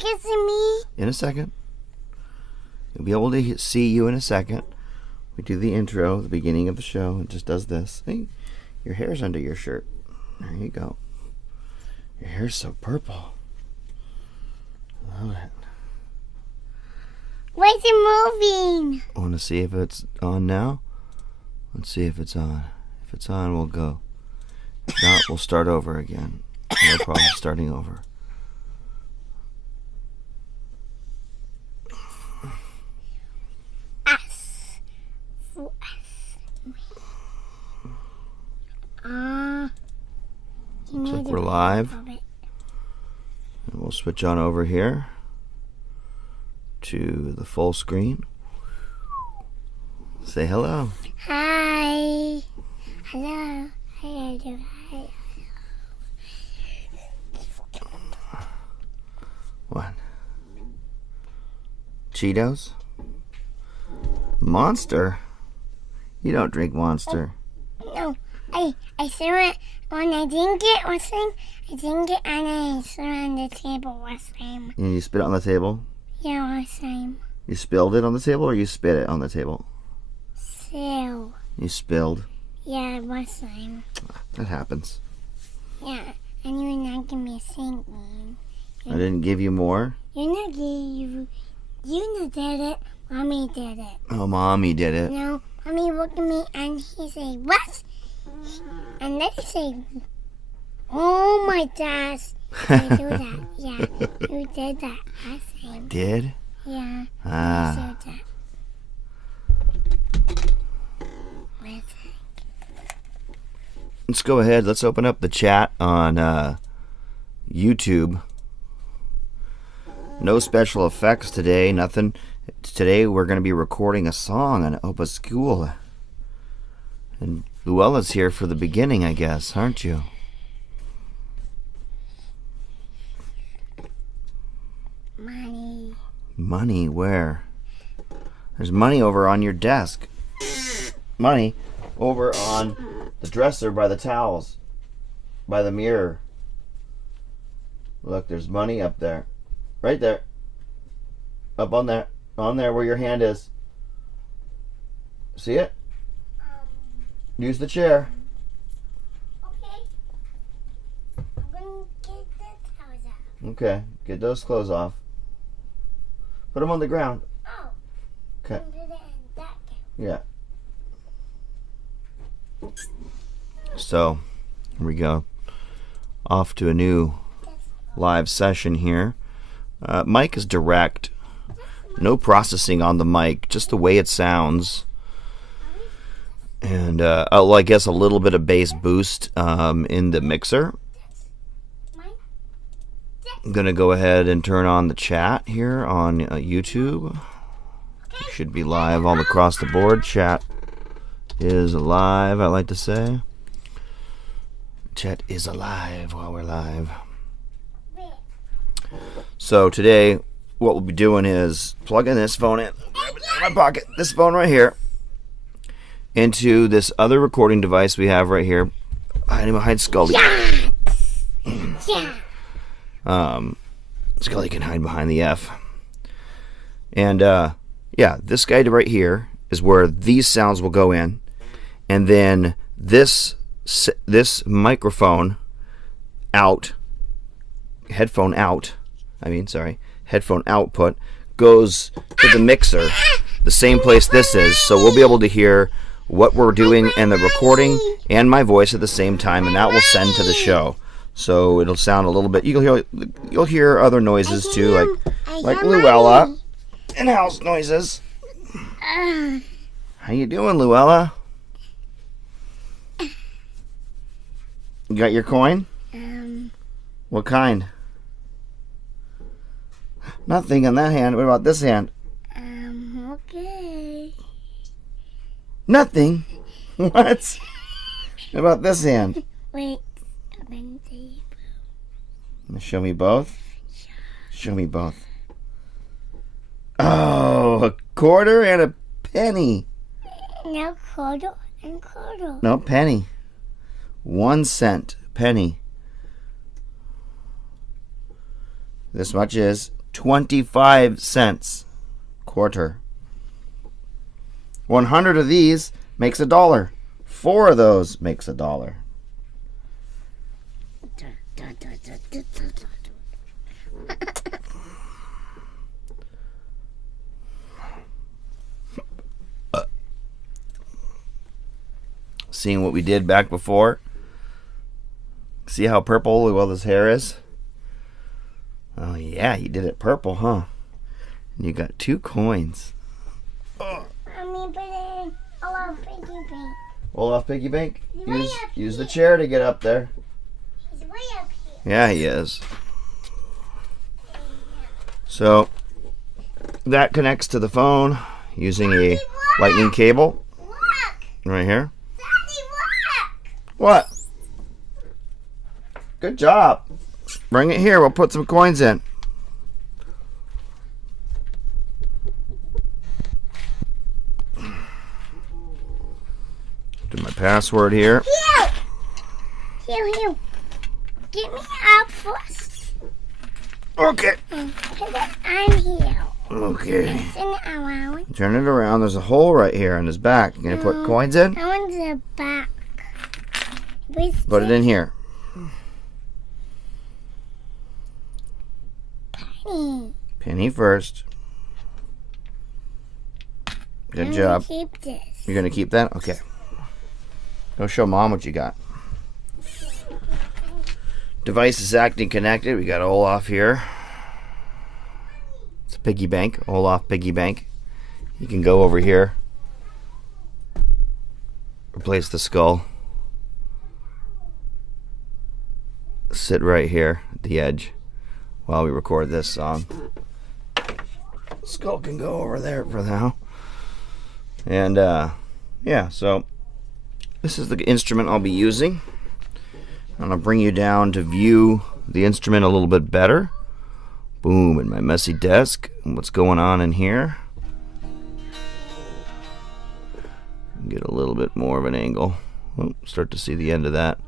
kissing me? In a second. You'll be able to see you in a second. We do the intro, the beginning of the show. It just does this. Hey, your hair's under your shirt. There you go. Your hair's so purple. Love it. Why is it moving? I want to see if it's on now. Let's see if it's on. If it's on, we'll go. If not, we'll start over again. No problem starting over. Looks like we're live. And we'll switch on over here to the full screen. Say hello. Hi. Hello. Hi. What? Cheetos? Monster? You don't drink Monster. No, I threw it when I didn't get one thing. I didn't get and I threw it on the table last time. And you spit it on the table? Yeah, last time. You spilled it on the table or you spit it on the table? So. You spilled? Yeah, last time. That happens. Yeah, and you're not giving me a thing. I didn't give you more? You're not giving you did it. Mommy did it. Oh, Mommy did it. No, Mommy looked at me and he said, what? And then he said, oh my gosh. You do that. Yeah, you did that last time. Did? Yeah. Ah. You did that. Let's go ahead. Let's open up the chat on YouTube. No special effects today. Nothing. Today we're going to be recording a song on Opuscule. And Luella's here for the beginning, I guess, aren't you? Money. Money, where? There's money over on your desk. Money over on the dresser by the towels. By the mirror. Look, there's money up there. Right there. Up on there. On there where your hand is. See it? Use the chair. Okay. I'm going to get the towels out. Okay, get those clothes off. Put them on the ground. Oh. Okay. Put it in that can. Yeah. So, here we go. Off to a new live session here. Mic is direct. No processing on the mic, just the way it sounds. And I guess a little bit of bass boost in the mixer. I'm going to go ahead and turn on the chat here on YouTube. We should be live all across the board. Chat is alive, I like to say. Chat is alive while we're live. So today, what we'll be doing is plugging this phone in. Grab it out of my pocket. This phone right here. Into this other recording device we have right here. Hiding behind Scully. Yeah. Scully can hide behind the F. And yeah, this guy right here is where these sounds will go in, and then this microphone out, headphone output goes to the mixer, the same place this is. So we'll be able to hear what we're doing in the recording and my voice at the same time, and that will send to the show. So it'll sound a little bit. You'll hear other noises too, like Luella, and house noises. How you doing, Luella? You got your coin? What kind? Nothing on that hand. What about this hand? Okay. Nothing. What? What about this hand? Wait. Show me both. Show me both. Oh, a quarter and a penny. No, quarter and quarter. No, penny. 1 cent penny. This much is 25 cents. Quarter. 100 of these makes $1. 4 of those makes $1. Seeing what we did back before. See how purple well his hair is? Oh yeah, you did it purple, huh? And you got 2 coins. I mean, but then Olaf Piggy Bank. Olaf Piggy Bank? Use the chair to get up there. He's way up here. Yeah, he is. So that connects to the phone using a lightning cable. Look! Right here. Daddy, look! What? Good job. Bring it here. We'll put some coins in. Do my password here. Here. Get me up first. Okay. I'm here. Okay. Turn it around. Turn it around. There's a hole right here on his back. You gonna put coins in? I want the back. Put it in here. Penny first. Good job. Keep this. You're gonna keep that? Okay. Go show Mom what you got. Device is acting connected. We got Olaf here. It's a piggy bank. Olaf Piggy Bank. You can go over here. Replace the skull. Sit right here at the edge while we record this song. Skull can go over there for now. And yeah, so this is the instrument I'll be using. I'm going to bring you down to view the instrument a little bit better. Boom, in my messy desk. And what's going on in here? Get a little bit more of an angle. Oh, start to see the end of that.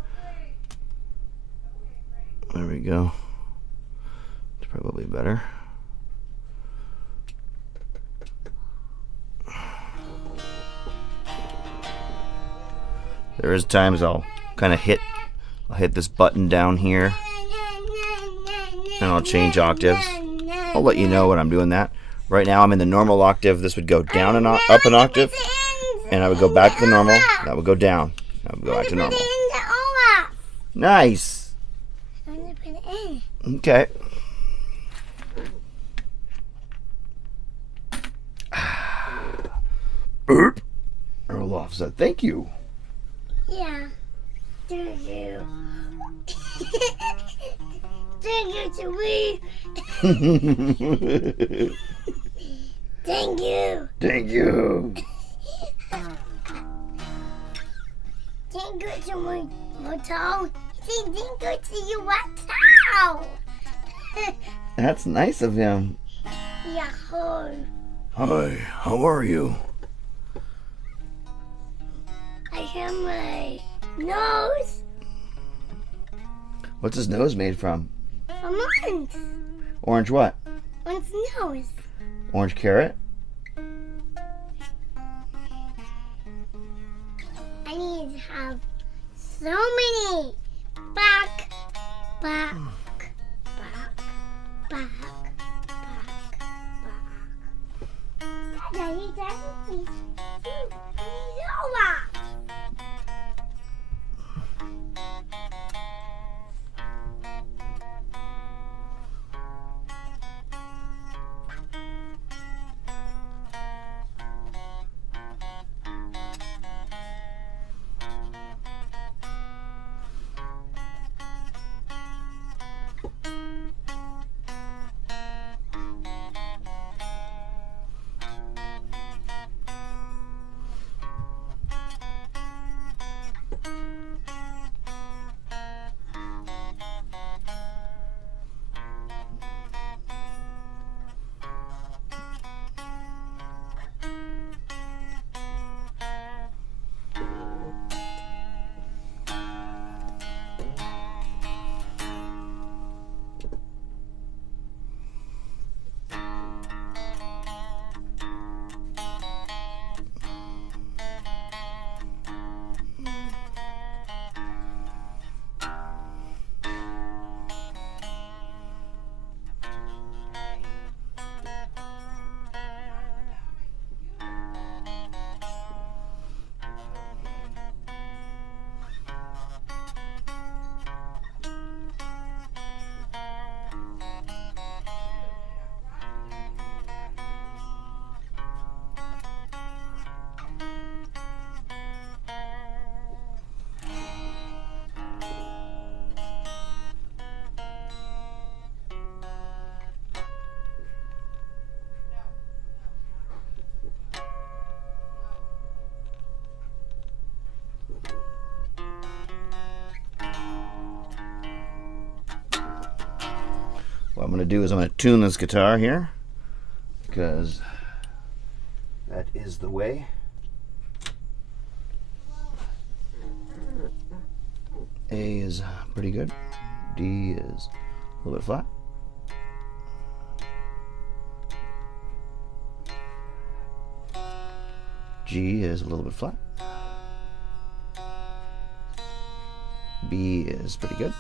There we go. It's probably better. There is times I'll kind of hit this button down here and I'll change octaves. I'll let you know when I'm doing that. Right now I'm in the normal octave. This would go down and up an octave, and I would go back to the normal. That would go down. I would go back to normal. Nice. Okay. Burp. Olaf said thank you. Yeah. Thank you. Thank you to me. Thank you. Thank you. Thank you to my hotel. Thank you to your hotel. That's nice of him. Yeah. Hi. Hi, how are you? I have my nose. What's his nose made from? From orange. Orange what? Orange nose. Orange carrot? I need to have so many. Back. Daddy, please. Over. going to do is I'm going to tune this guitar here, because that is the way. A is pretty good. D is a little bit flat. G is a little bit flat. B is pretty good.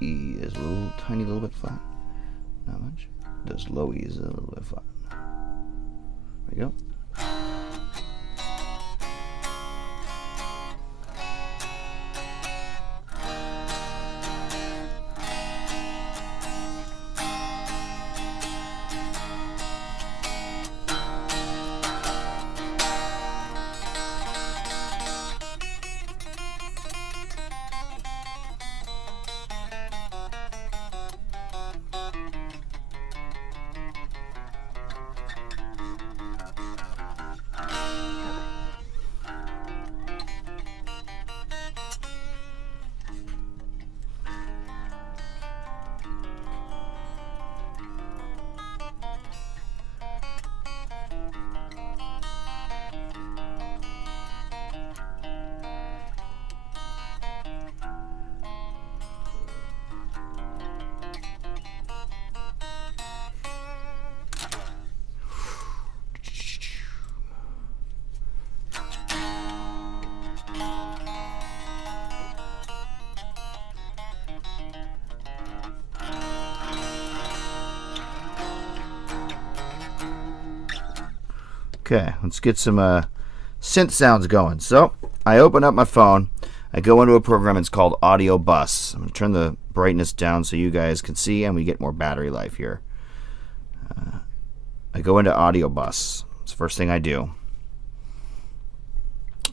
E is a little tiny little bit flat. Not much. This low E is a little bit flat. There we go. Okay, let's get some synth sounds going. So I open up my phone. I go into a program. It's called IdiOtBuRNs. I'm going to turn the brightness down so you guys can see and we get more battery life here. I go into IdiOtBuRNs. It's the first thing I do.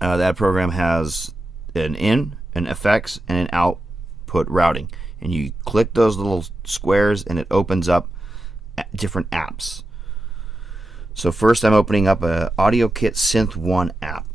That program has an in, an effects, and an output routing. And you click those little squares and it opens up different apps. So first I'm opening up a AudioKit Synth 1 app.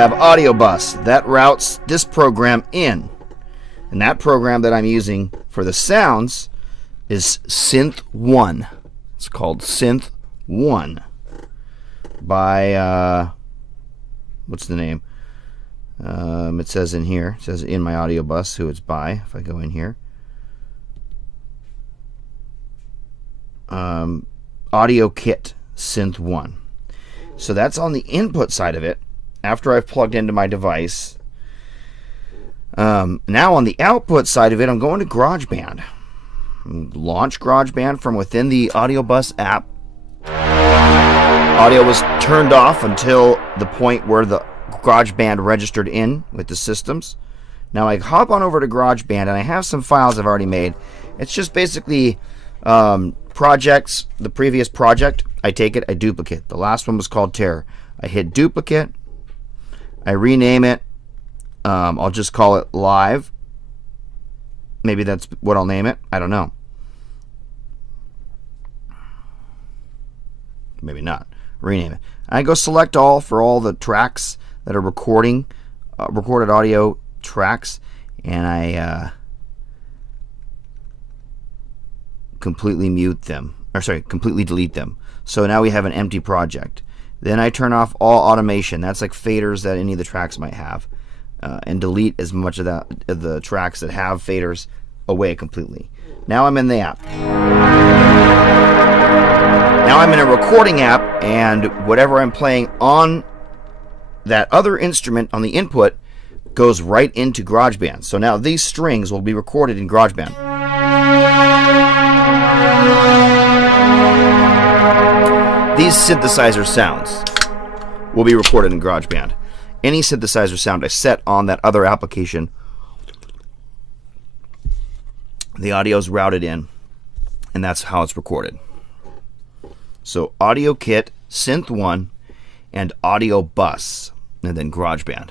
have audio bus that routes this program in. And that program that I'm using for the sounds is Synth 1. It's called Synth 1 by, what's the name? It says in here, it says in my audio bus who it's by. If I go in here, Audio Kit Synth 1. So that's on the input side of it after I've plugged into my device. Now on the output side of it, I'm going to GarageBand. Launch GarageBand from within the Audio Bus app. Audio was turned off until the point where the GarageBand registered in with the systems. Now I hop on over to GarageBand and I have some files I've already made. It's just basically projects. The previous project, I take it, I duplicate. The last one was called Terror. I hit duplicate. I rename it. I'll just call it Live. Maybe that's what I'll name it. I don't know. Maybe not. Rename it. I go select all for all the tracks that are recorded audio tracks, and I completely completely delete them. So now we have an empty project. Then I turn off all automation. That's like faders that any of the tracks might have. And delete as much of the tracks that have faders away completely. Now I'm in the app. Now I'm in a recording app, and whatever I'm playing on that other instrument on the input goes right into GarageBand. So now these strings will be recorded in GarageBand. These synthesizer sounds will be recorded in GarageBand. Any synthesizer sound I set on that other application, the audio is routed in, and that's how it's recorded. So Audio Kit, Synth 1, and Audio Bus, and then GarageBand.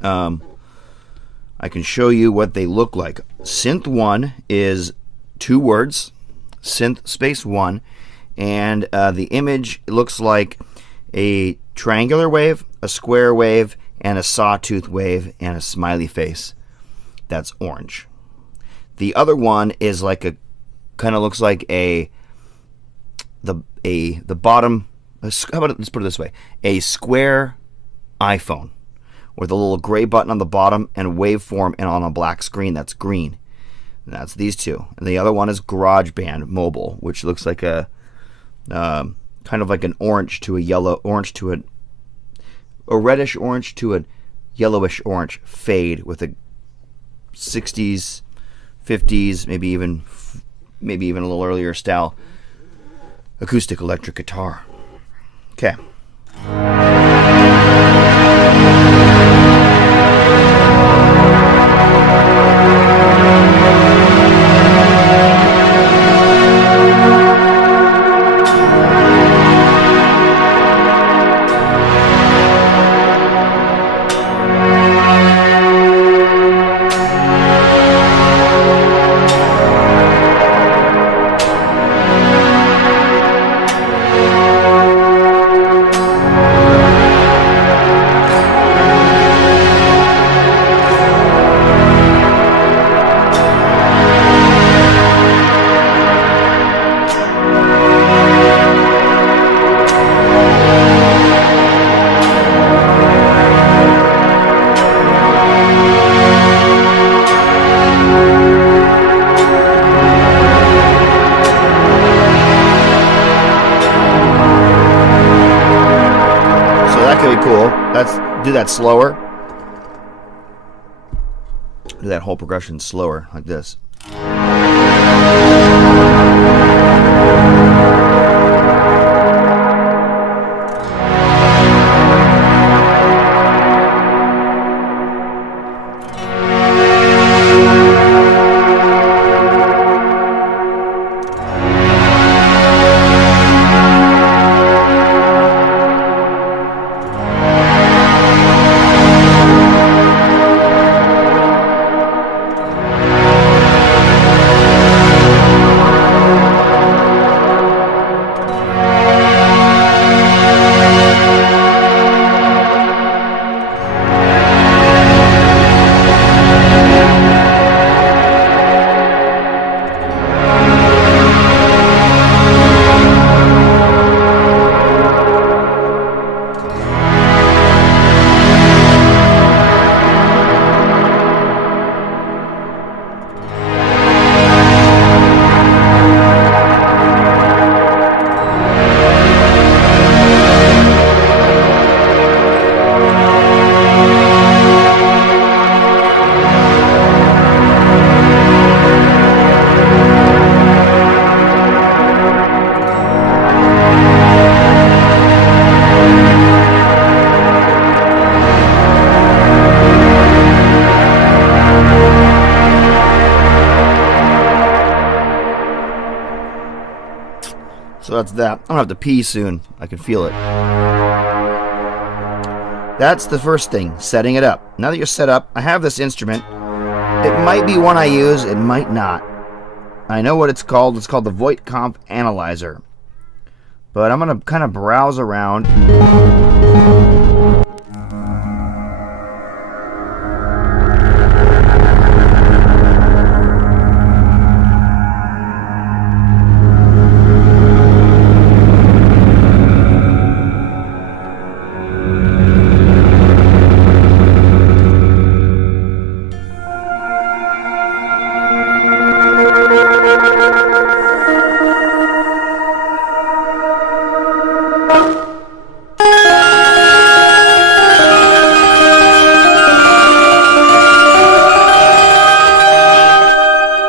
I can show you what they look like. Synth 1 is 2 words, synth space 1, and the image looks like a triangular wave, a square wave, and a sawtooth wave, and a smiley face. That's orange. The other one is like a, kind of looks like the bottom. How about, let's put it this way: a square iPhone with a little gray button on the bottom and waveform, and on a black screen that's green. And that's these two. And the other one is GarageBand Mobile, which looks like a kind of like an orange to a yellow, orange to a reddish orange to a yellowish orange fade with a 60s, 50s, maybe even a little earlier style acoustic electric guitar. Okay. Cool. Let's do that slower. Do that whole progression slower, like this. So that's that. I'm gonna have to pee soon. I can feel it. That's the first thing, setting it up. Now that you're set up, I have this instrument. It might be one I use, it might not. I know what it's called. It's called the Voight Comp Analyzer. But I'm gonna kind of browse around.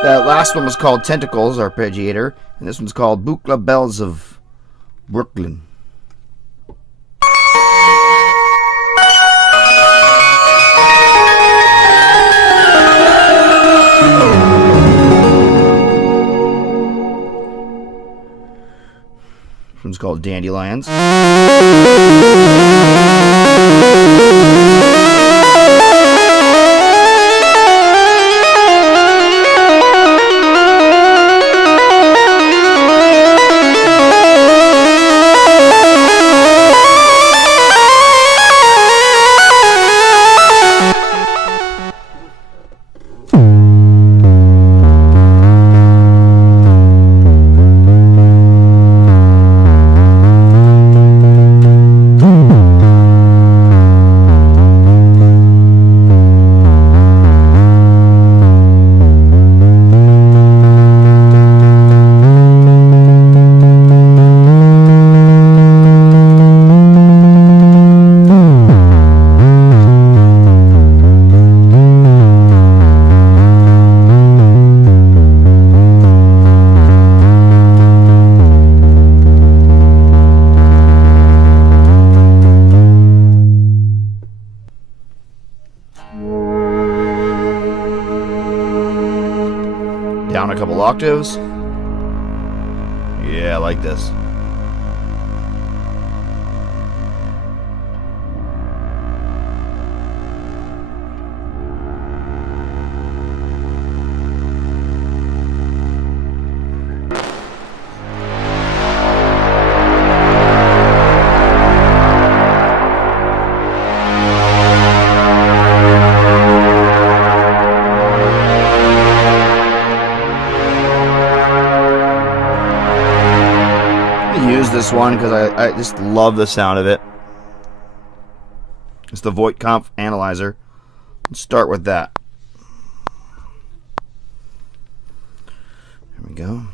That last one was called Tentacles Arpeggiator, and this one's called Buchla Bells of Brooklyn. This one's called Dandelions. Down a couple octaves. Yeah, I like this. Use this one because I just love the sound of it. It's the Voight Comp Analyzer. Let's start with that. There we go.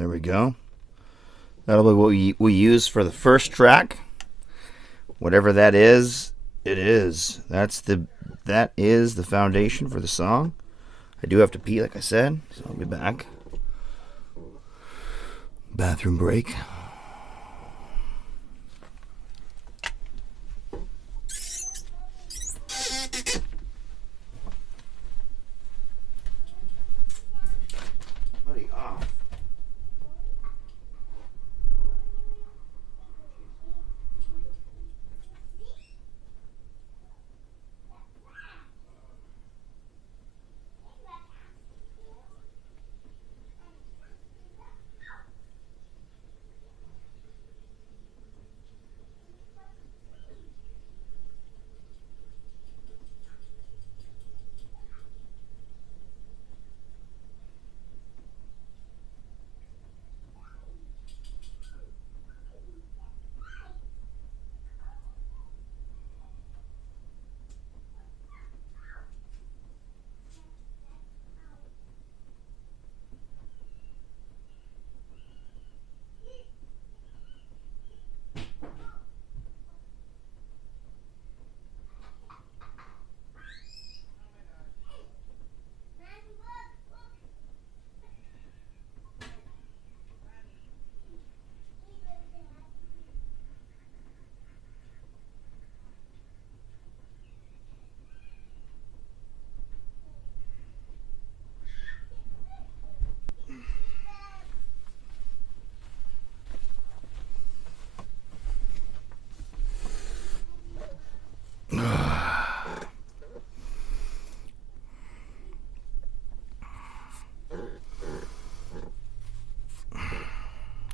There we go. That'll be what we use for the first track. Whatever that is, it is. That is the foundation for the song. I do have to pee, like I said, so I'll be back. Bathroom break. Buddy, off.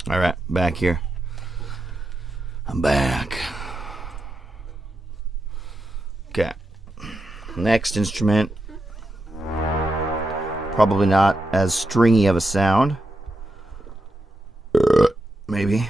All right, back here. I'm back. Okay. Next instrument. Probably not as stringy of a sound. Maybe.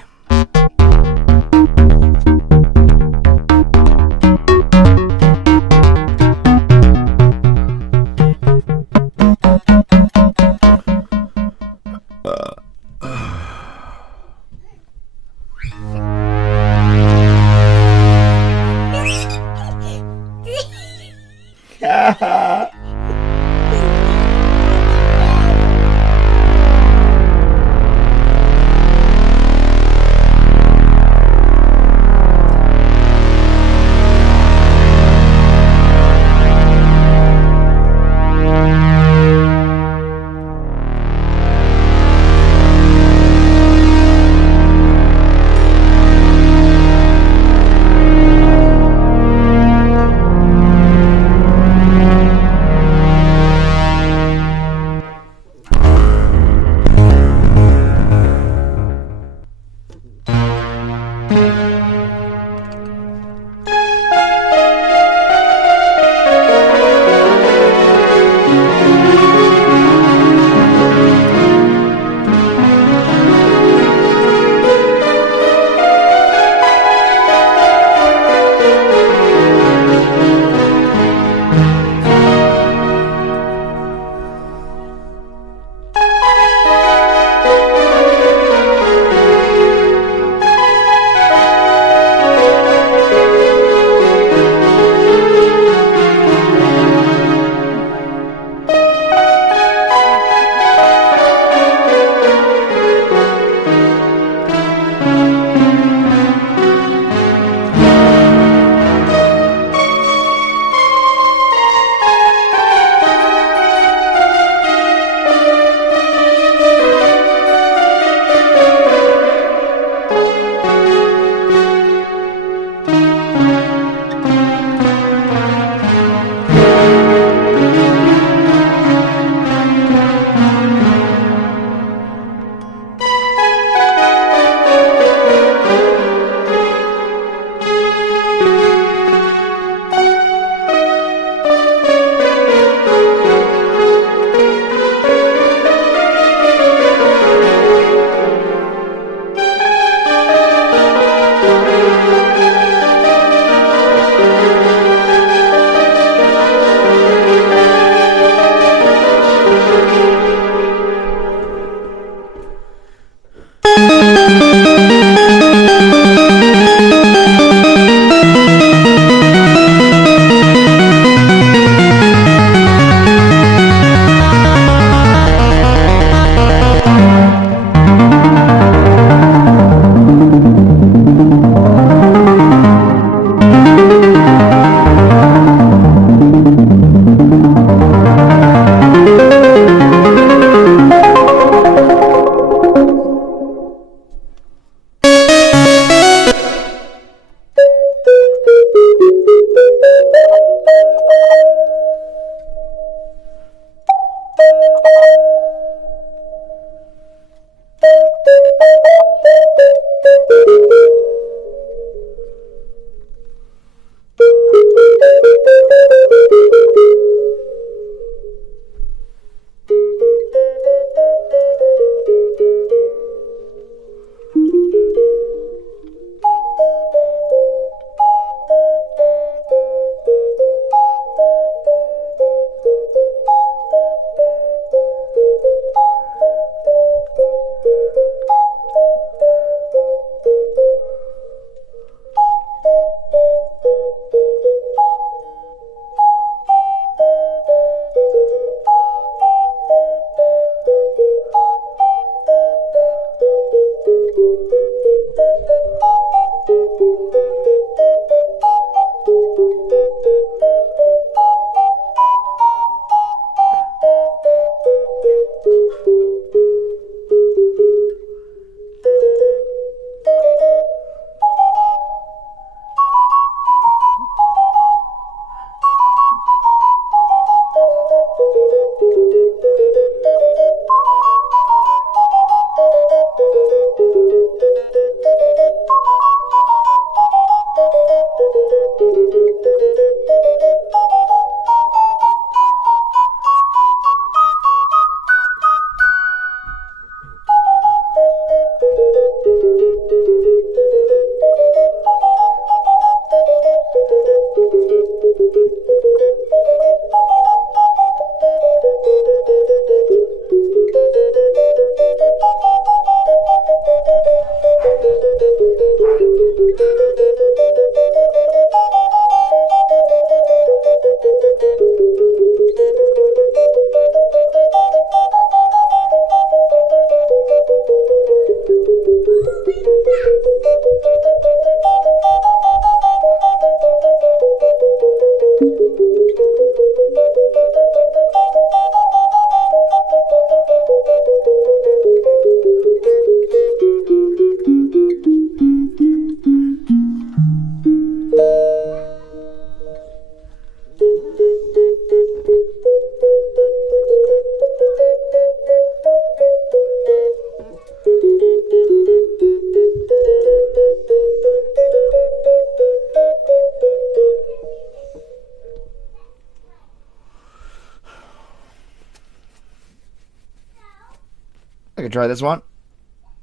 can try this one.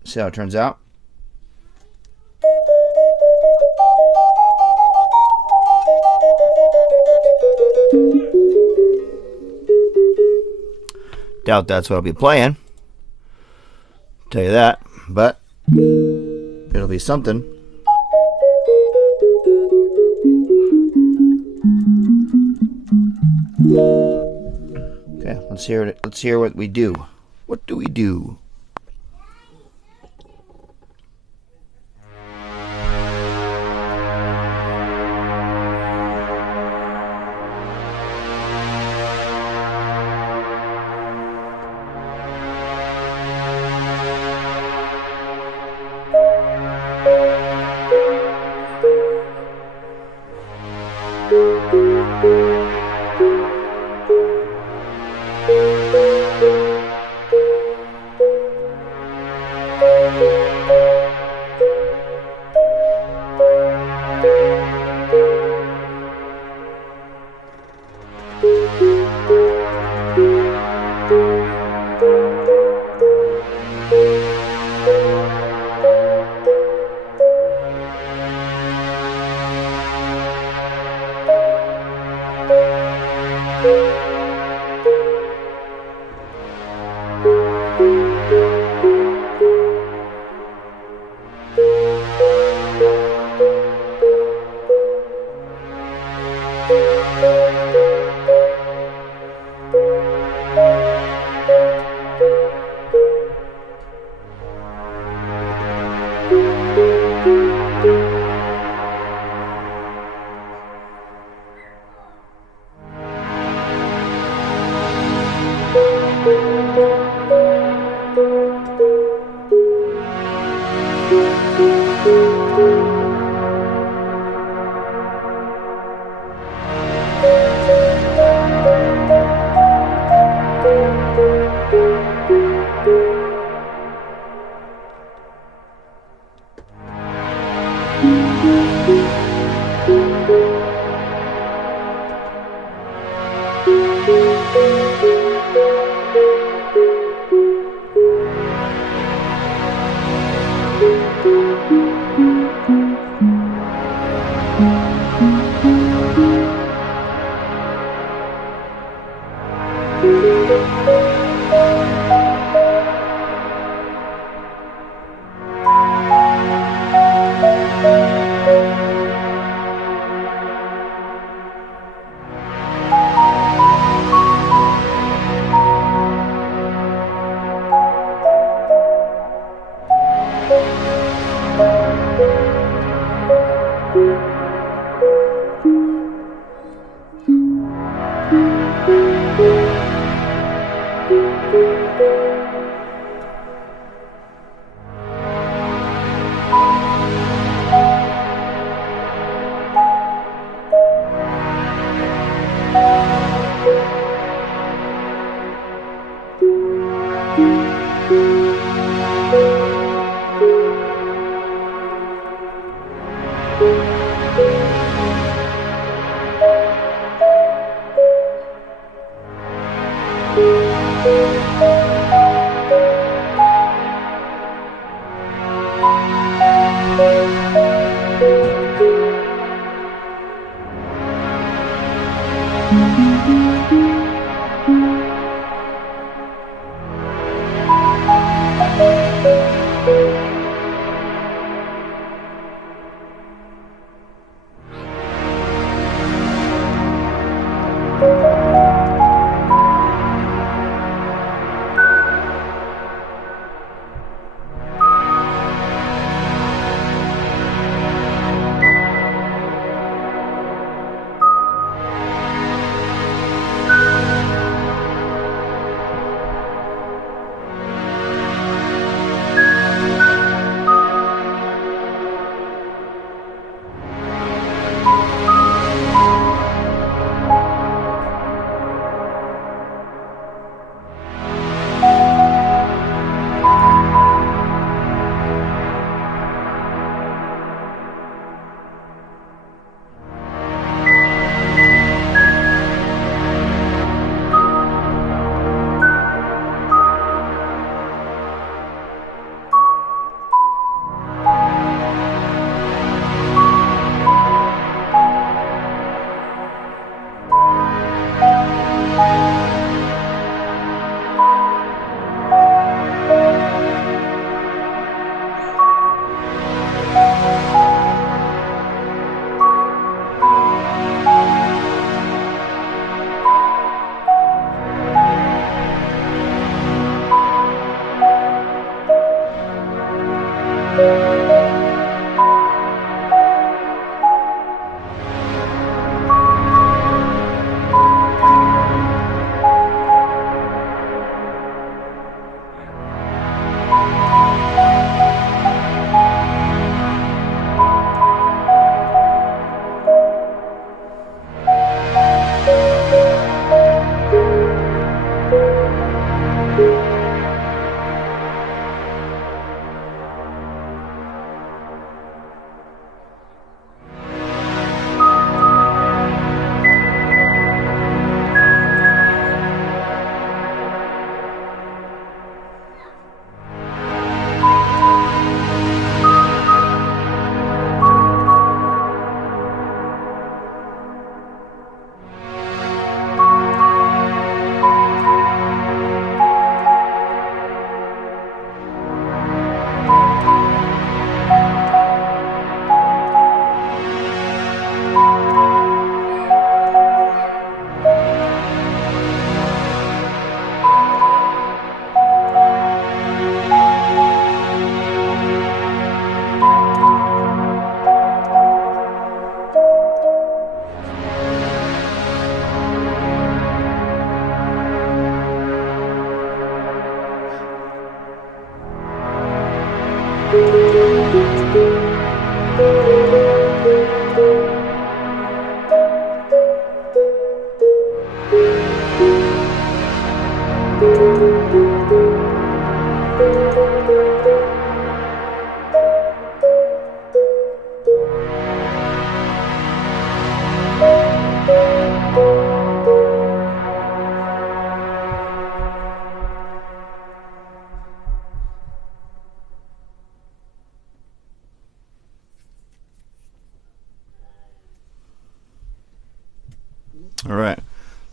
See how it turns out. Doubt that's what I'll be playing. Tell you that, but it'll be something. Okay, let's hear it. Let's hear what we do. What do we do?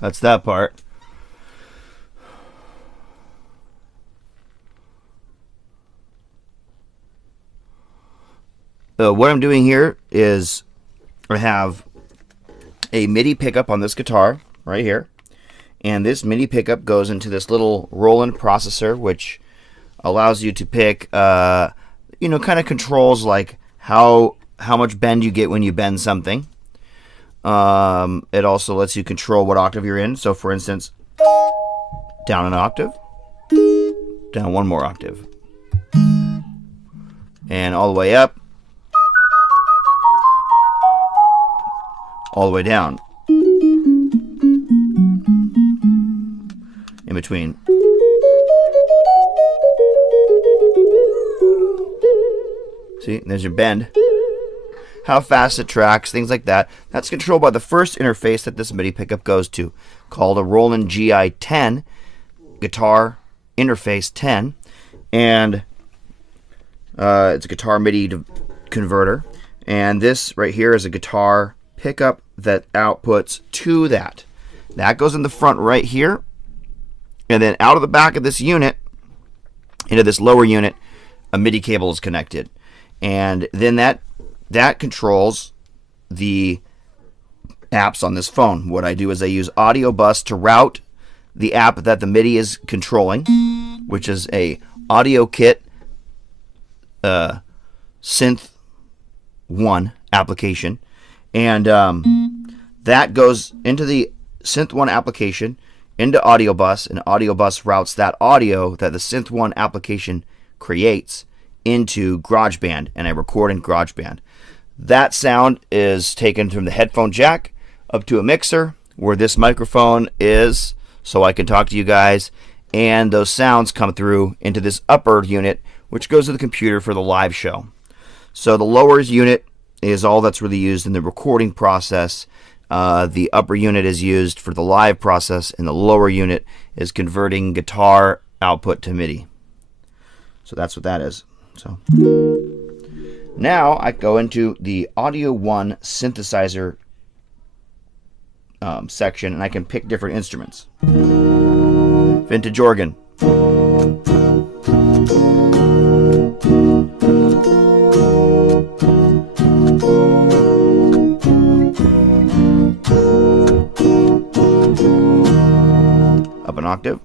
that's that part. What I'm doing here is I have a MIDI pickup on this guitar right here, and this MIDI pickup goes into this little Roland processor, which allows you to pick, you know, kind of controls like how much bend you get when you bend something. It also lets you control what octave you're in. So, for instance, down an octave, down one more octave, and all the way up, all the way down, in between. See, there's your bend. How fast it tracks, things like that. That's controlled by the first interface that this MIDI pickup goes to, called a Roland GI10, Guitar Interface 10, and it's a guitar MIDI converter. And this right here is a guitar pickup that outputs to that. That goes in the front right here, and then out of the back of this unit, into this lower unit, a MIDI cable is connected. And then that controls the apps on this phone. What I do is I use AudioBus to route the app that the MIDI is controlling, which is a AudioKit Synth 1 application. And that goes into the Synth 1 application, into AudioBus, and AudioBus routes that audio that the Synth 1 application creates into GarageBand, and I record in GarageBand. That sound is taken from the headphone jack up to a mixer where this microphone is, so I can talk to you guys, and those sounds come through into this upper unit, which goes to the computer for the live show. So the lower unit is all that's really used in the recording process. The upper unit is used for the live process, and the lower unit is converting guitar output to MIDI. So that's what that is. So now I go into the Audio 1 synthesizer section, and I can pick different instruments. Vintage organ. Up an octave.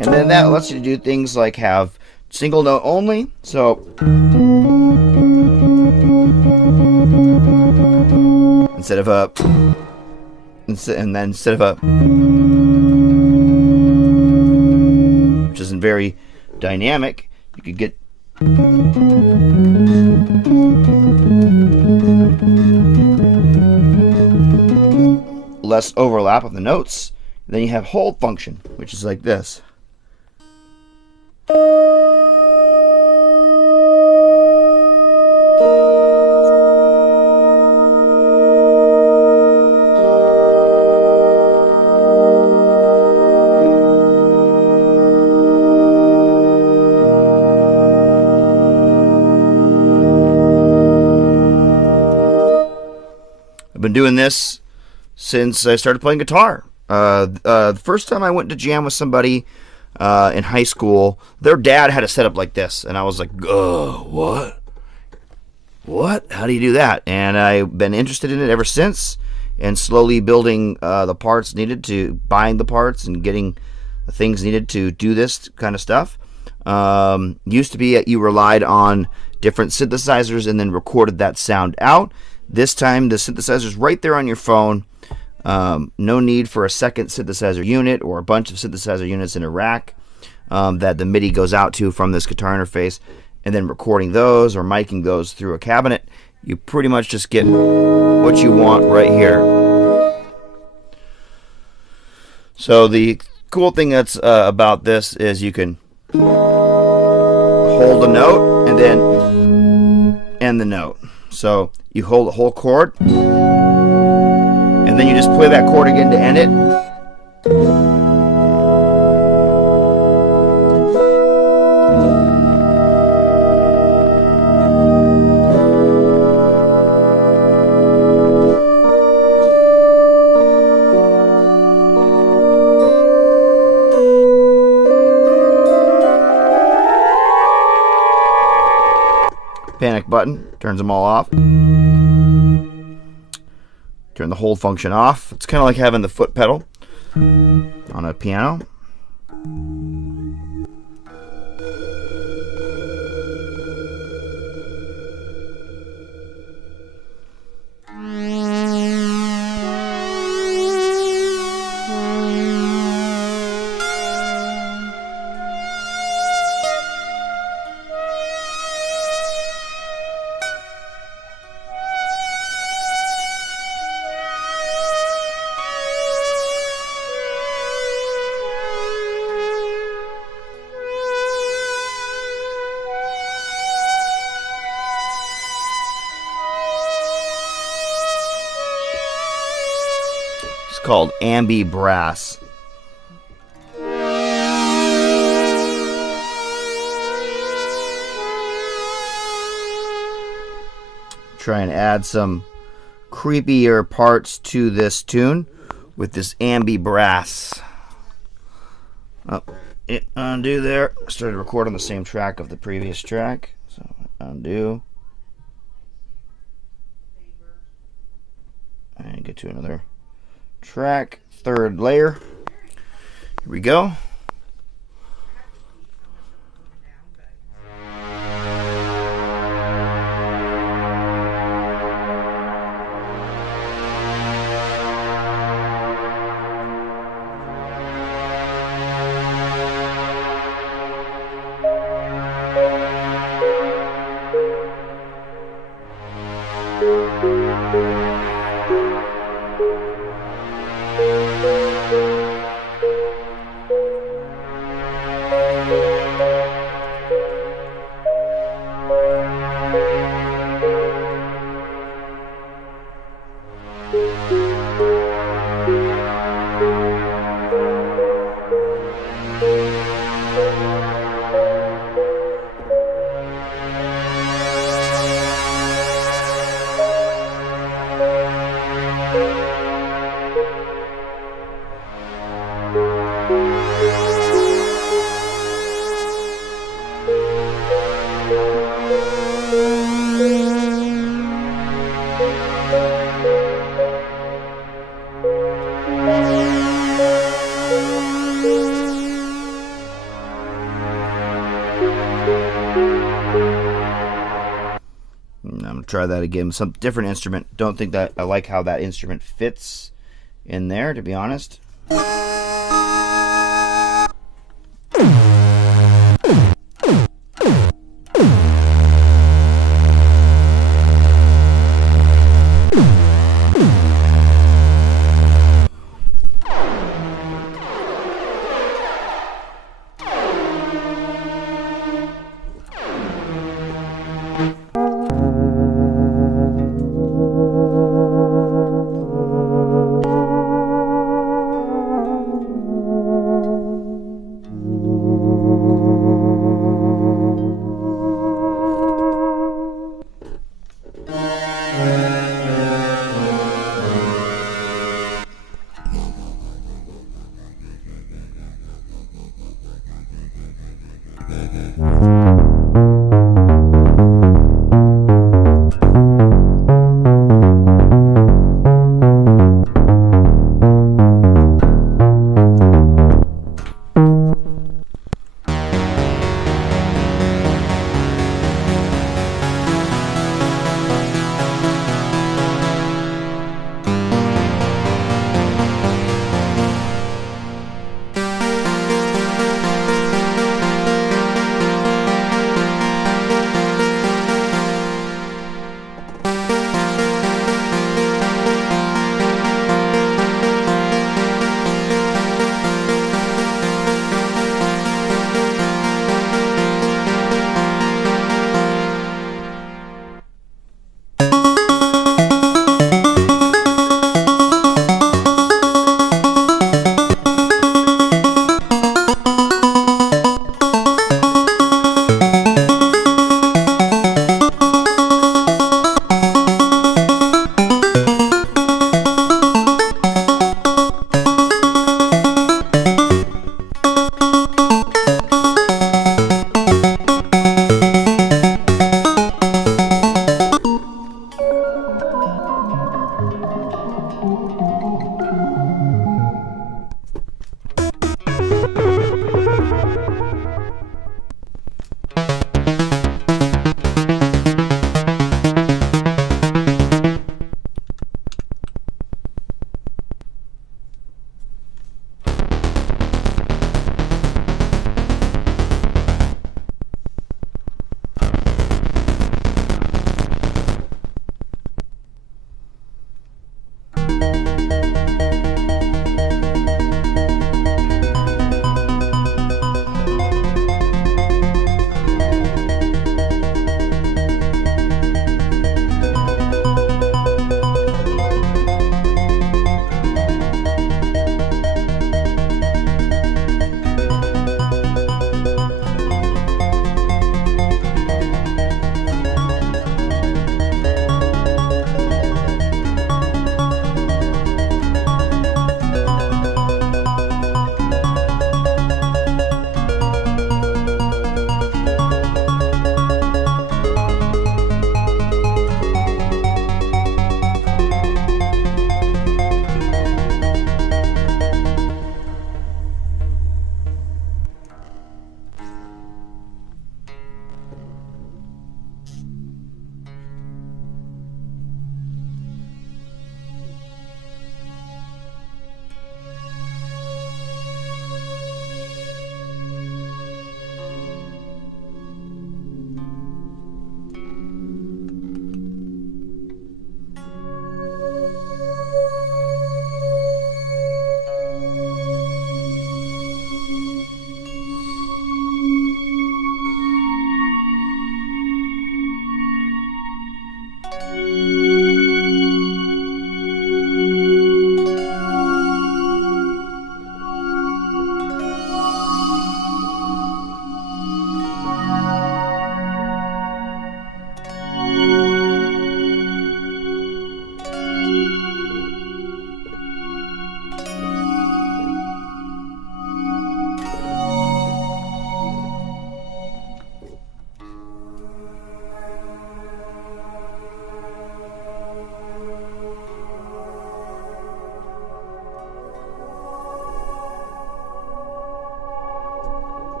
And then that lets you do things like have single note only. So instead of a, which isn't very dynamic, you could get less overlap of the notes. And then you have hold function, which is like this. I've been doing this since I started playing guitar. The first time I went to jam with somebody in high school, their dad had a setup like this, and I was like, what? How do you do that? And I've been interested in it ever since, and slowly building the parts needed to, buying the parts and getting the things needed to do this kind of stuff. Used to be you relied on different synthesizers and then recorded that sound out. This time the synthesizer's right there on your phone. No need for a second synthesizer unit or a bunch of synthesizer units in a rack that the MIDI goes out to from this guitar interface, and then recording those or miking those through a cabinet. You pretty much just get what you want right here. So the cool thing that's about this is you can hold a note and then end the note. So you hold the whole chord, and then you just play that chord again to end it. Panic button turns them all off. Turn the hold function off. It's kind of like having the foot pedal on a piano. It's called ambi brass. Try and add some creepier parts to this tune with this ambi brass. Oh, it undo there. I started recording the same track of the previous track, so undo. And get to another track, third layer. Here we go. I'm going to try that again with some different instrument. Don't think that I like how that instrument fits in there, to be honest.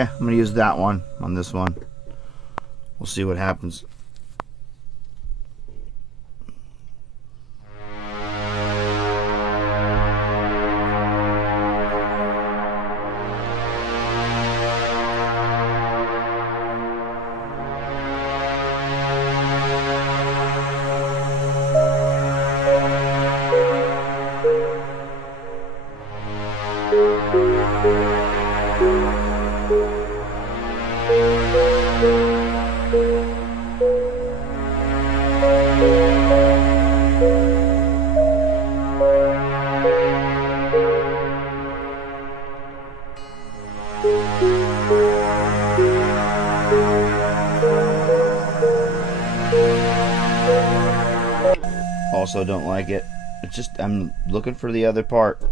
Okay, I'm going to use that one on this one. We'll see what happens. Also don't like it. It's just I'm looking for the other part.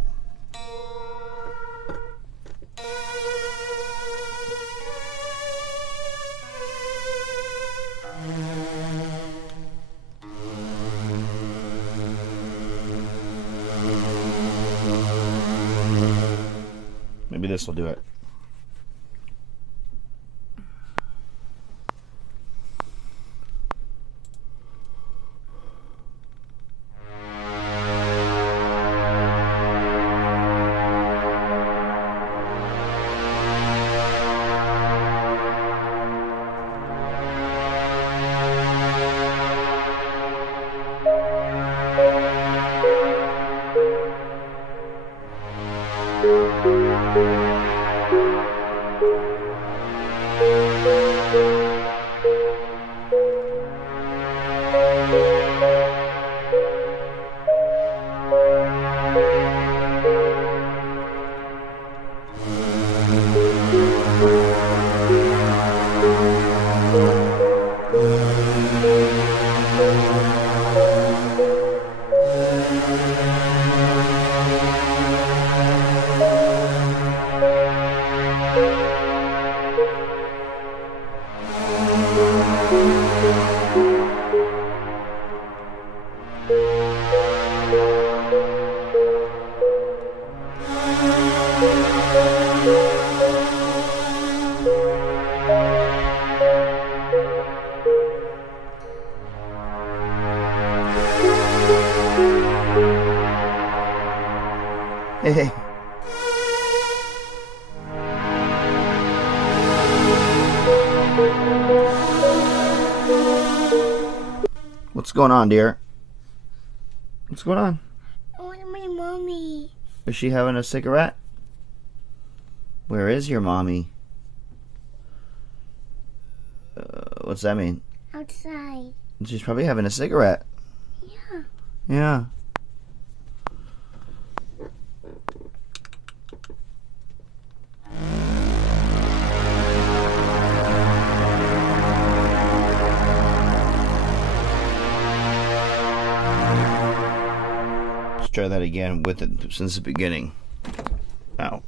Maybe this will do it. Hey. What's going on, dear? What's going on? I want my mommy. Is she having a cigarette? Where is your mommy? What's that mean? Outside. She's probably having a cigarette. Yeah. Yeah. Let's try that again with it since the beginning. Ow.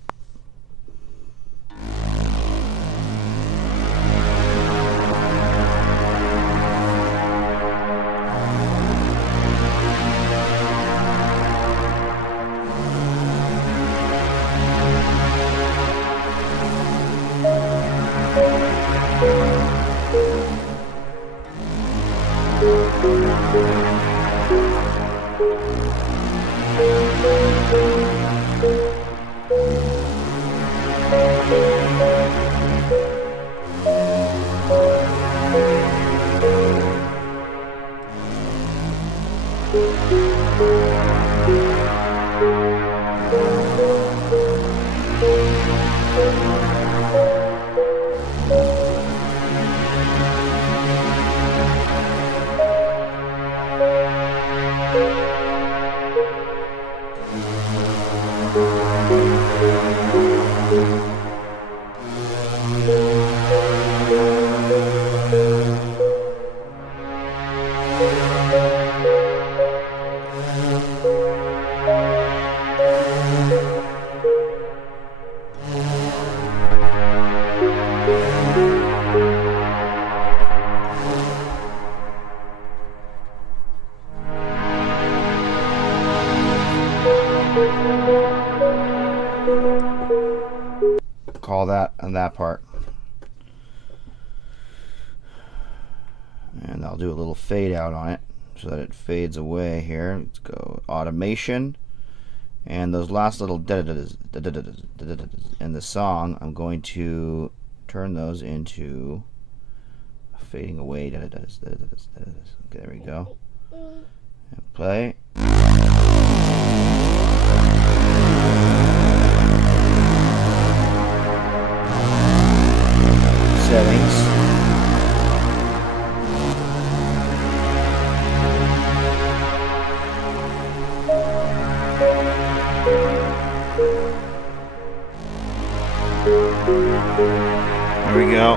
Call that on that part. do a little fade out on it so that it fades away here. Let's go automation. And those last little in the song, I'm going to turn those into fading away. Okay, there we go. And play. Settings. There we go.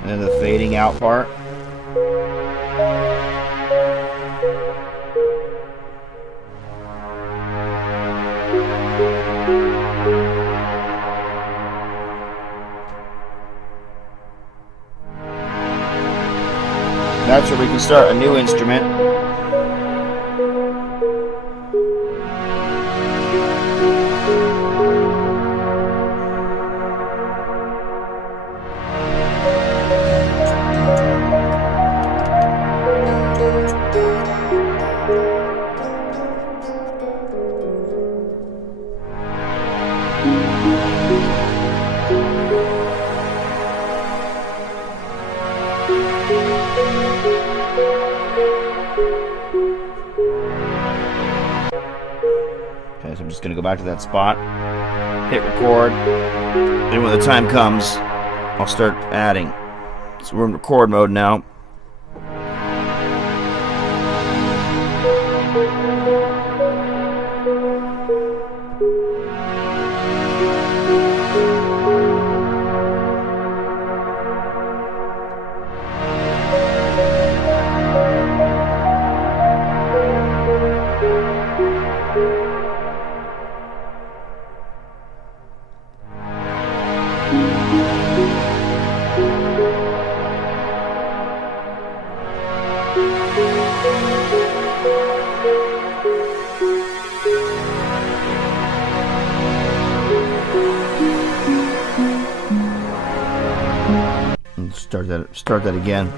And then the fading out part. That's where we can start a new instrument. Okay, so I'm just going to go back to that spot, hit record, and when the time comes, I'll start adding. So we're in record mode now. And start that again.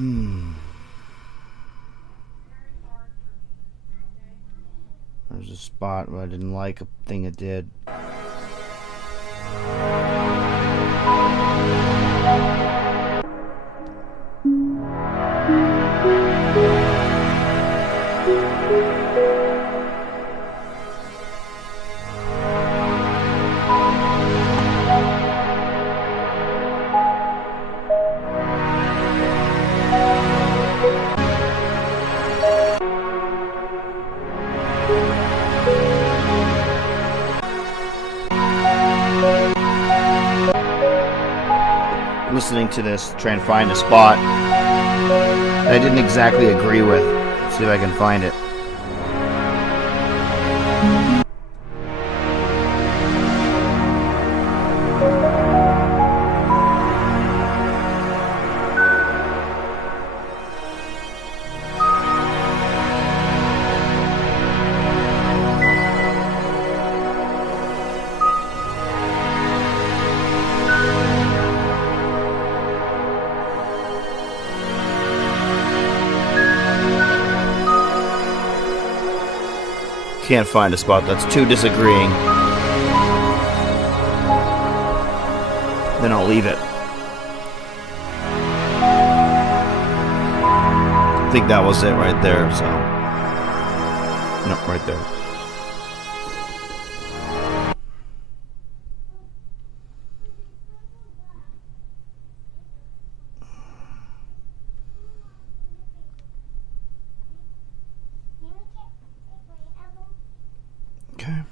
There's a spot where I didn't like a thing it did. Listening to this, try and find a spot that I didn't exactly agree with. Let's see if I can find it. Can't find a spot that's too disagreeing. Then I'll leave it. I think that was it right there, so. No, right there. Okay.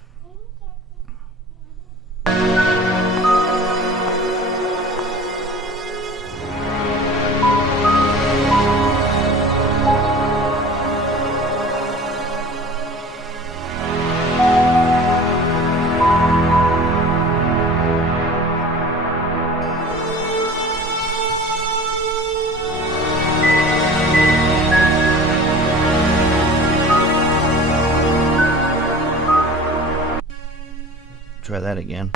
Try that again.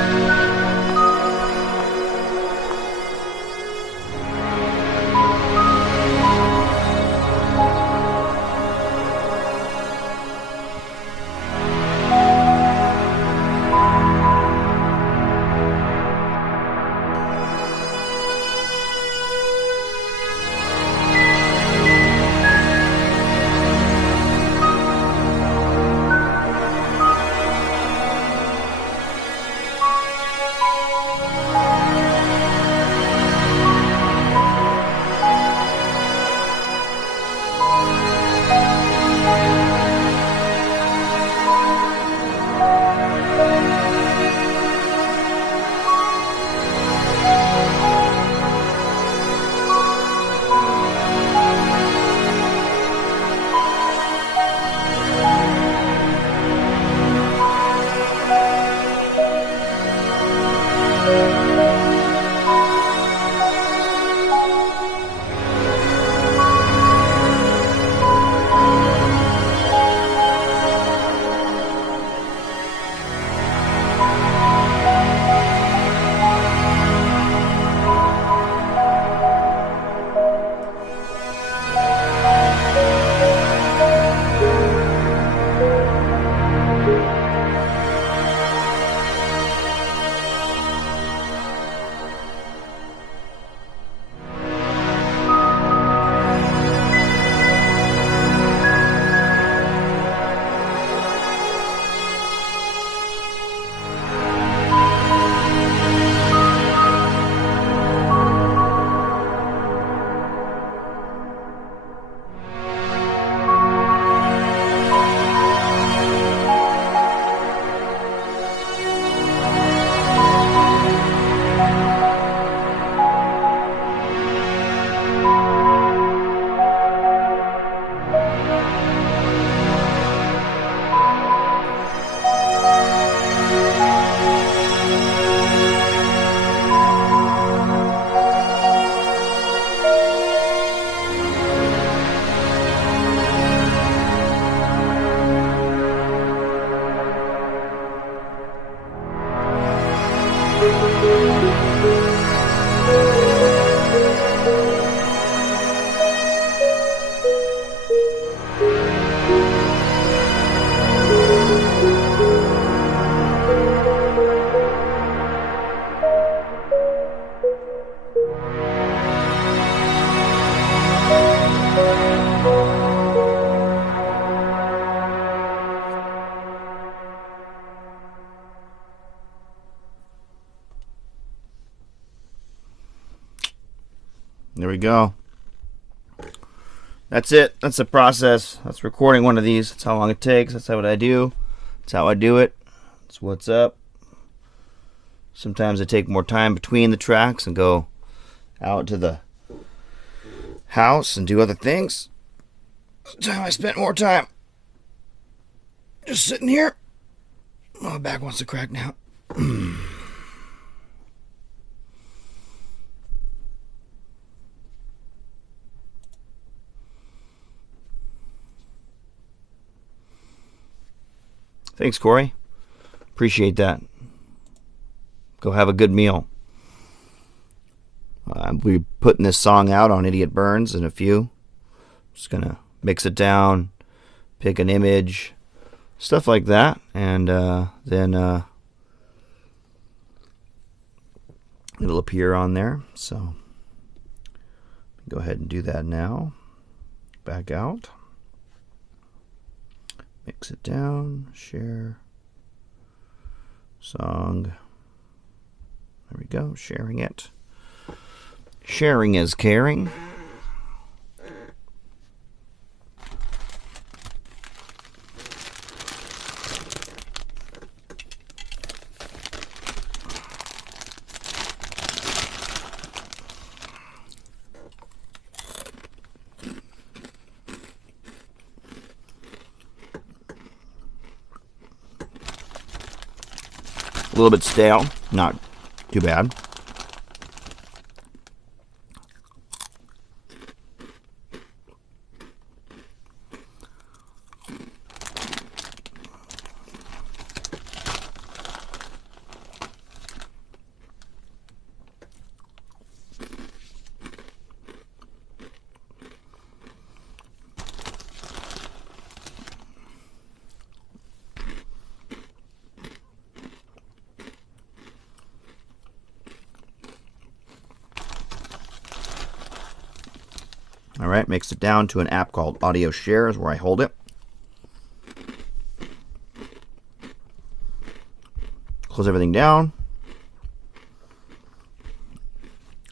There we go. That's it. That's the process. That's recording one of these. That's how long it takes. That's what I do. That's how I do it. That's what's up. Sometimes I take more time between the tracks and go out to the house and do other things. Sometimes I spent more time just sitting here. My back wants to crack now. Thanks, Corey. Appreciate that. Go have a good meal. We're putting this song out on IdiOtBuRNs in a few. Just going to mix it down, pick an image, stuff like that. And then it'll appear on there. So go ahead and do that now. Back out. Mix it down, share, song. There we go, sharing it. Sharing is caring. A little bit stale, not too bad. Alright, mix it down to an app called Audio Shares where I hold it. Close everything down.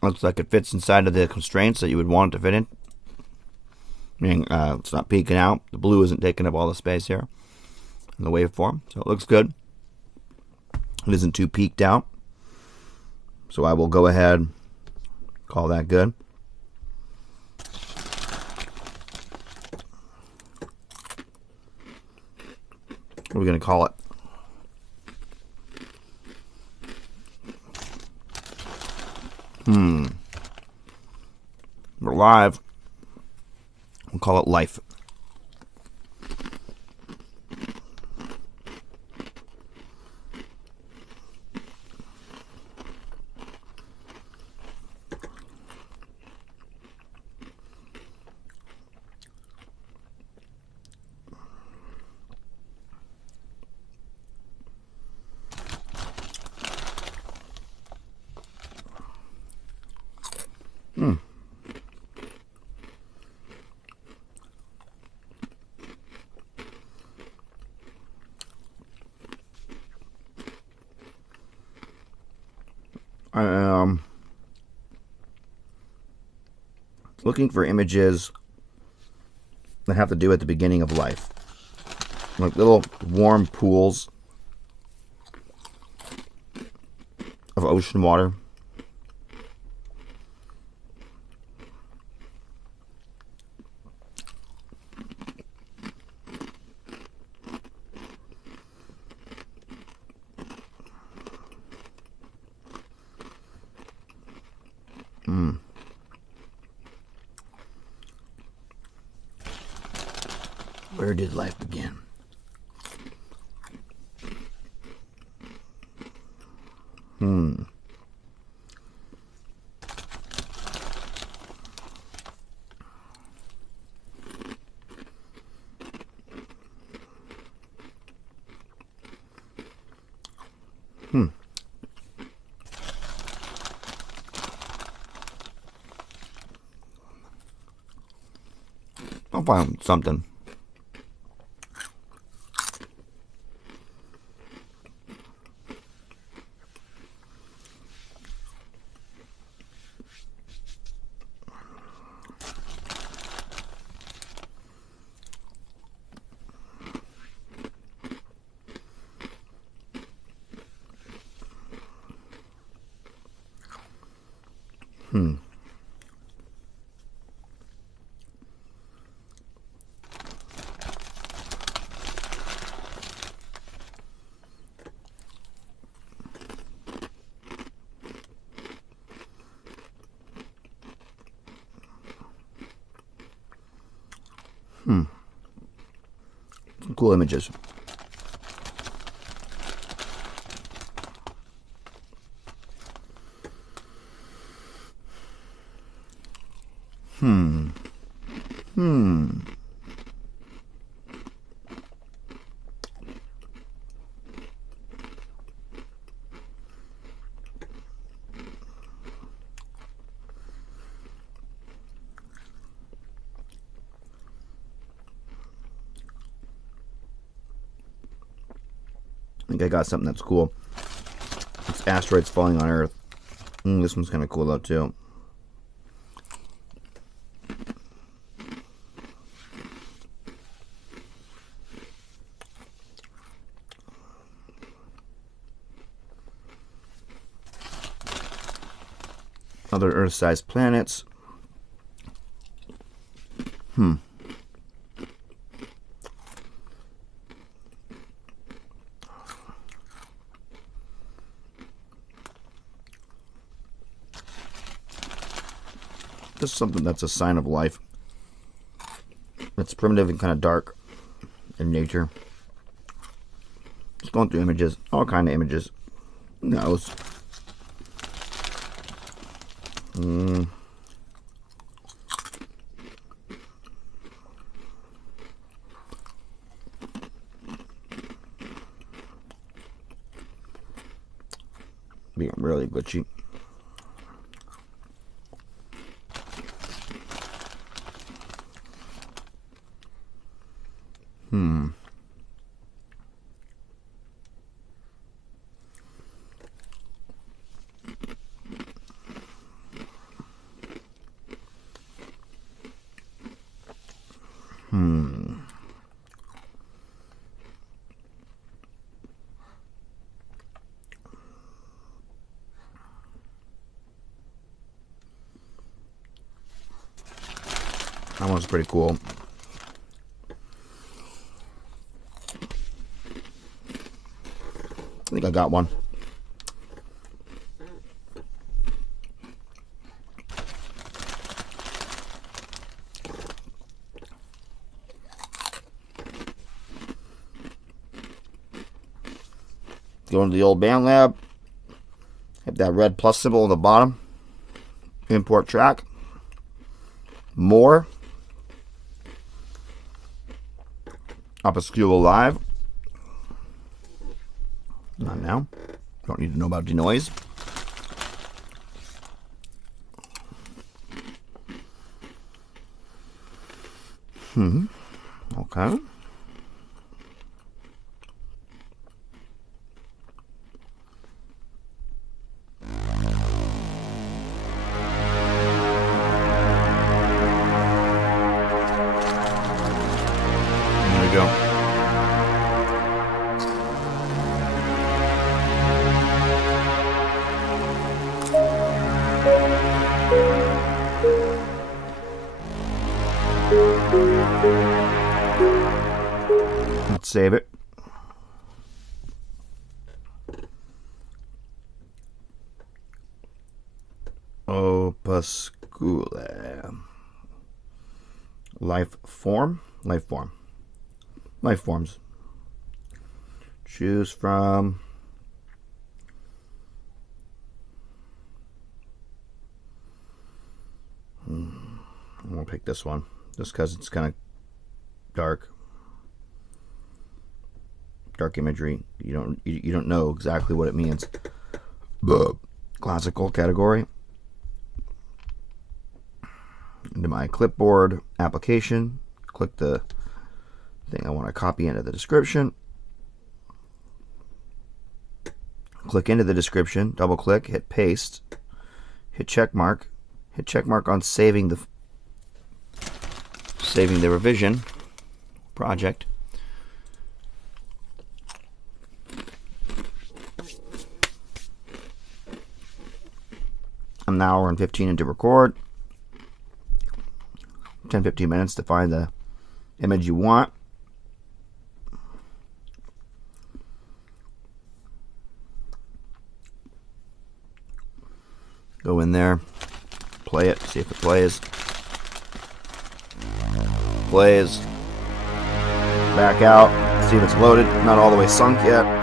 Looks like it fits inside of the constraints that you would want it to fit in. Meaning it's not peeking out. The blue isn't taking up all the space here in the waveform. So it looks good. It isn't too peaked out. So I will go ahead, call that good. What are we going to call it? We're live. We'll call it Life. I am looking for images that have to do at the beginning of life. Like little warm pools of ocean water. Where did life begin? I'll find something. Hmm. Some cool images. Hmm. I think I got something that's cool. It's asteroids falling on Earth. This one's kind of cool though too. Other Earth-sized planets. This is something that's a sign of life. It's primitive and kind of dark in nature. Just going through images, all kind of images. Who knows? Being really glitchy. That one's pretty cool. I think I got one. Go into the old band lab. Hit that red plus symbol on the bottom. Import track. More. Opuscule live. Not now. Don't need to know about denoise. Okay. There we go. Let's save it. Opuscule. Life form. Life form. Life forms. Choose from. I'm gonna pick this one just because it's kind of dark. Dark imagery. You don't know exactly what it means. Classical category. Into my clipboard application. Click the thing I want to copy into the description. Click into the description. Double click. Hit paste. Hit check mark. Hit check mark on saving the revision project. an hour and 15 into record. 10-15 minutes to find the image you want. Go in there, play it, see if it plays. Plays. Back out, see if it's loaded. Not all the way sunk yet.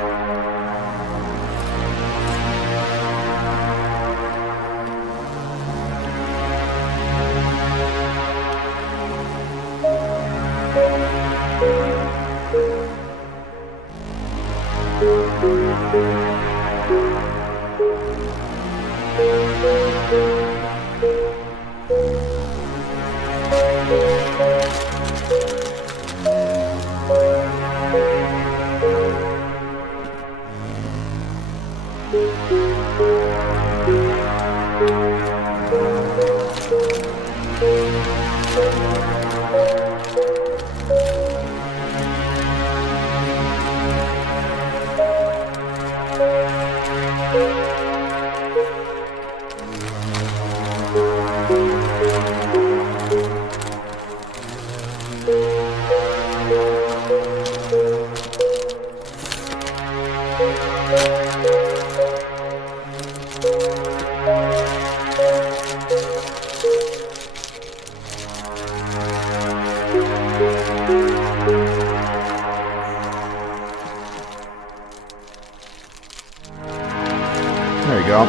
There you go.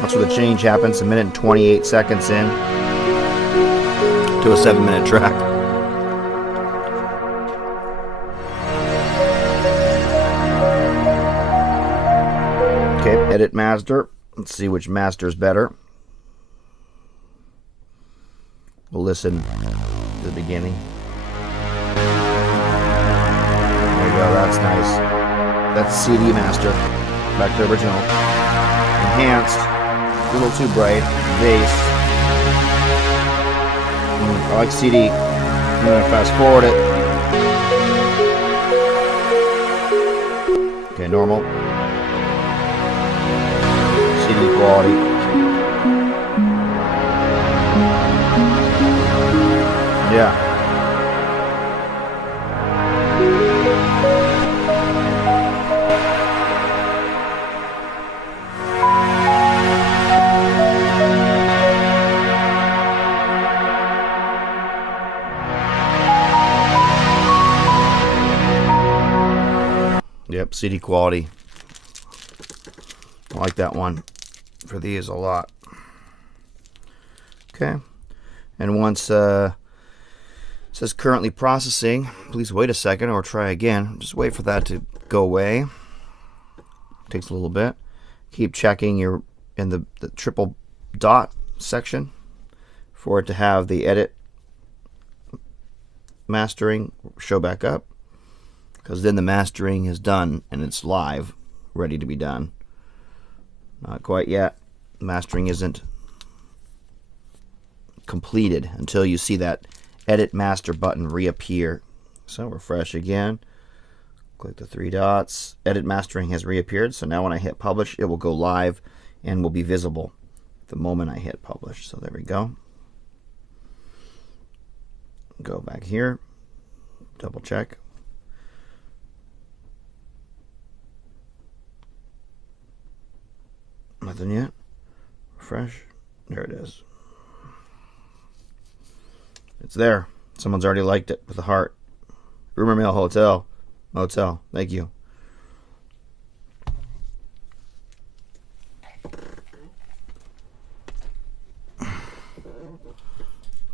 That's where the change happens, 1 minute and 28 seconds in to a 7-minute track. Okay, edit master. Let's see which master is better. We'll listen to the beginning. There you go, that's nice. That's CD master. Back to original. Enhanced. A little too bright. Bass. I like CD. I'm going to fast forward it. Okay, normal. CD quality. Yeah. Yep, CD quality. I like that one for these a lot. Okay. And once it says currently processing, please wait a second or try again. Just wait for that to go away. Takes a little bit. Keep checking your in the triple dot section for it to have the edit mastering show back up, because then the mastering is done and it's live, ready to be done. Not quite yet. Mastering isn't completed until you see that edit master button reappear. So refresh again, click the 3 dots. Edit mastering has reappeared, so now when I hit publish it will go live and will be visible the moment I hit publish. So there we go. Go back here, double check. Nothing yet. Refresh. There it is. It's there. Someone's already liked it with a heart. Rumor Mill Hotel. Motel. Thank you.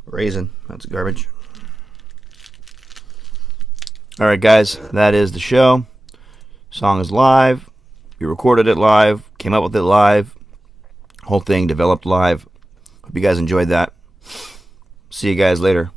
Raisin. That's garbage. Alright guys, that is the show. Song is live. You recorded it live. Came up with it live. Whole thing developed live. Hope you guys enjoyed that. See you guys later.